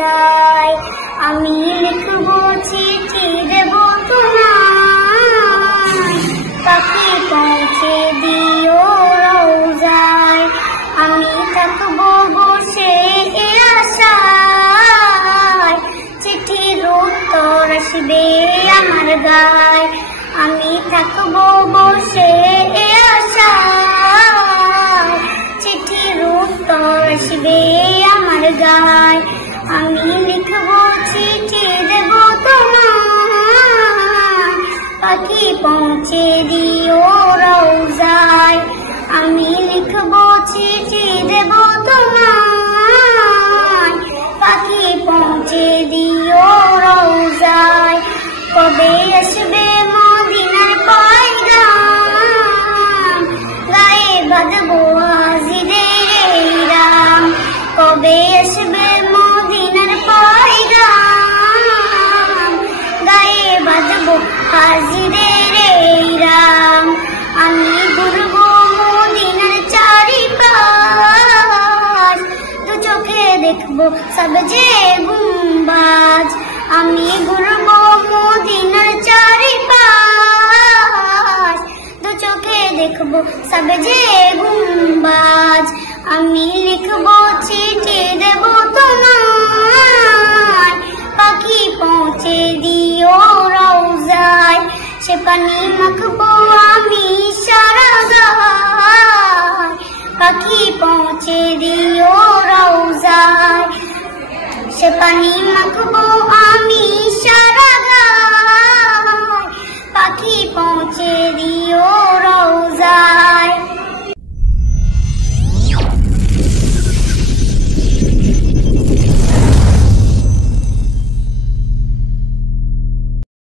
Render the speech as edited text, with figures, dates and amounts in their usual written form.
চাই। আমি লিখবো চিঠি দেব তোমায়, পাখি পৌঁছে দিও রওজায়। আমি থাকবো বসে এ আশায়, চিঠির উত্তর আসবে আমার গায়। আমি থাকবো বসে এ আশায়, চিঠির উত্তর আসবে আমার গায়। আমি লিখবো চিঠি দেব তোমায়, পাখি পৌঁছে দিও রওজায়। আমি লিখবো চিঠি দেব তোমায়, পাখি পৌঁছে দিও রওজায়। কবে আসবে মদিনার পয়গাম, গায়ে বাঁধবো হাজিরের ইরাম। কবে আসবে মদিনার পয়গাম, গায়ে বাঁধবো হাজিরের ইরাম। আমি ঘুরবো মদিনার চারিপাশ, দু চোখে দেখবো সবজে গুম্বাজ। আমি ঘুরবো মদিনার চারিপাশ, দু চোখে দেখবো সবজে গুম্বাজ। আমি লিখবো চিঠি দেব তোমায়, পাখি পৌঁছে দিও রওজায়। সে পানি মাখবো আমি সারা গায়, পাখি পৌঁছে দিও রওজায়। সে পানি মাখবো আমি সারা গায়, পাখি পৌঁছে দিও